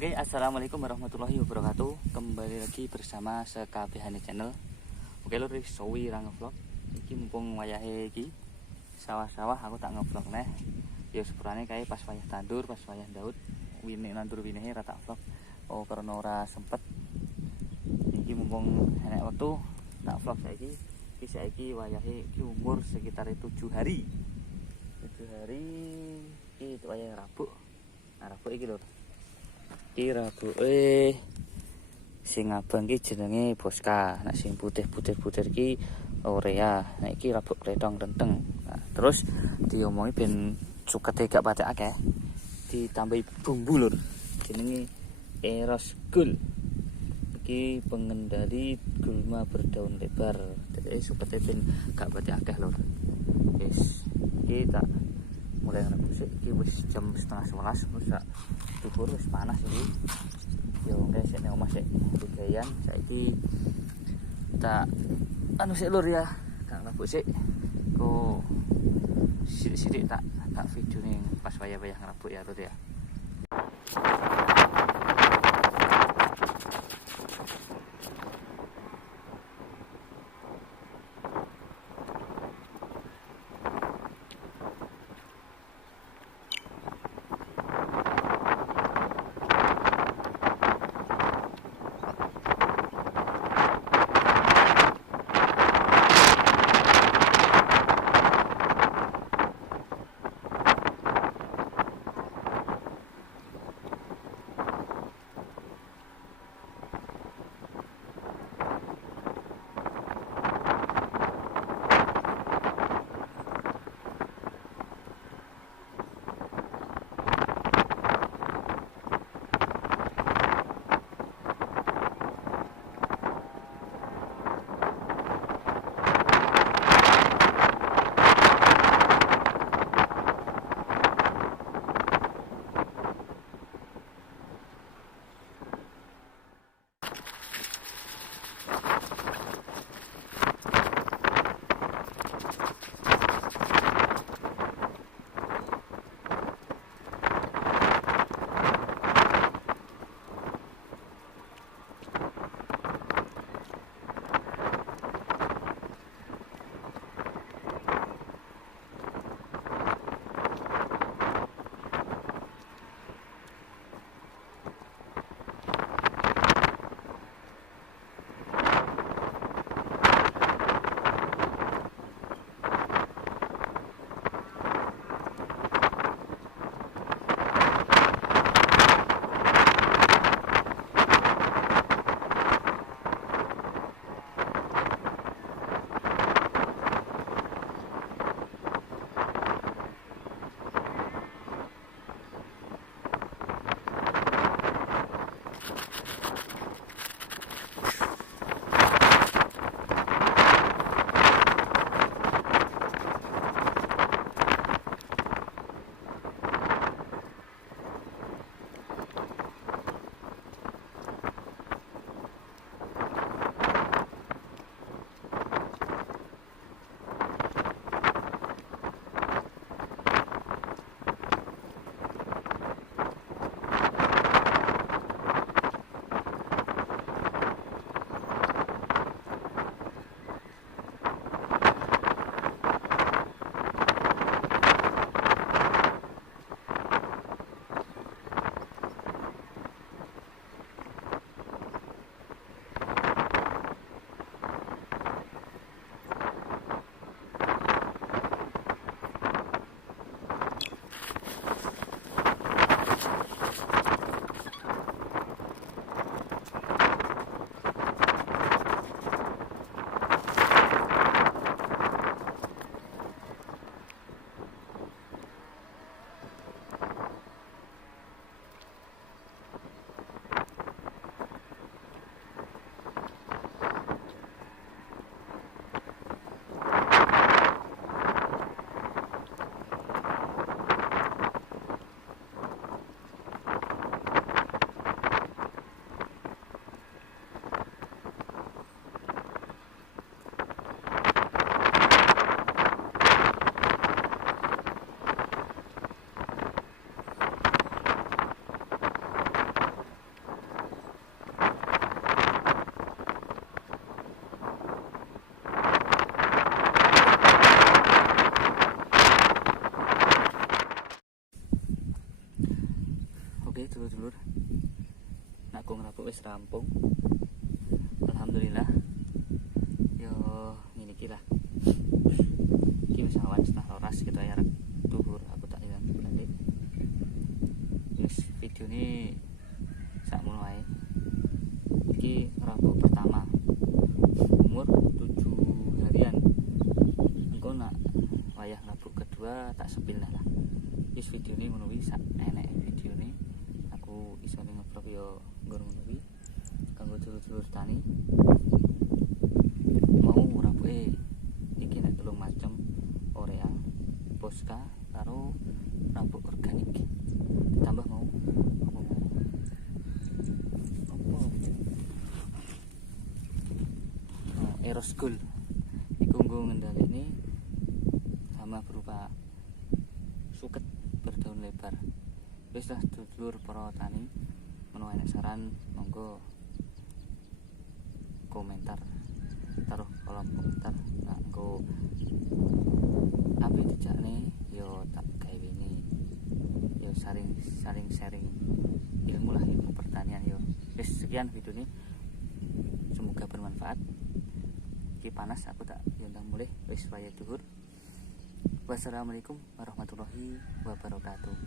Oke, assalamualaikum warahmatullahi wabarakatuh. Kembali lagi bersama sekabehane channel. Oke lur, suwi ra ngevlog. Iki mumpung wayahe iki sawah-sawah aku tak ngevlog neh. Ya sepurane kae pas wayah tandur, pas wayah daud, wine nandur winehe ra tak vlog. Oh, karena ora sempet. Iki mumpung enek waktu tak vlog saiki. Iki saiki wayahe iki umur sekitar 7 hari. 7 hari iki wayah Ngrabuk. Ngrabuk iki lur. Iki rabuke sing abang iki jenenge Boska, nek sing putih-putih iki Orea. Nek iki rabuk kletong renteng. Nah, terus diomongi ben sukete gak patek akeh, ditambahi bumbu lur. Jenenge Eros Gul. Iki pengendali gulma berdaun lebar. Jadi sukete ben gak patek akeh lur. Wis, iki tak mulai ngrabuk iki wis jam 10:30 wis sak duhur wis panas iki. Yo guys, nek omah sik bugayan saiki tak anu sik lur ya, gak ngrabuk sik. Kok sithik-sithik tak video ning pas wayah-wayah ngrabuk ya lur ya. Oke dulur-dulur, nak ngrabuk wis rampung. Alhamdulillah. Yo ngene iki lah. Iki wis awan setengah rolas gitu ya rek duhur aku tak ilang balik. Wis video ini sak mulai. Iki ngrabuk pertama. Umur 7 harian. Engko nak wayah ngrabuk kedua tak sepil lah. Wis video ini ngono wi sak enek video ini. Aku iso nge-vlog yo nggon ngono wi. Kanggo dulur-dulur tani. Mau ngrabuke iki nek telung macem Orea, Poska karo ngrabuk organik. Ditambah mau Erosgul. Iku nggo ngendhaleni hama berupa suket berdaun lebar. Wis lah dulur para tani, menawa enek saran monggo komentar taruh kolom komentar. Nah, engko ape dijakne yo tak gawene yo saling sharing ilmu lah, ilmu pertanian yo. Wis sekian video ini, semoga bermanfaat. Iki panas aku tak yondang mulih wis waya duhur. Wassalamualaikum warahmatullahi wabarakatuh.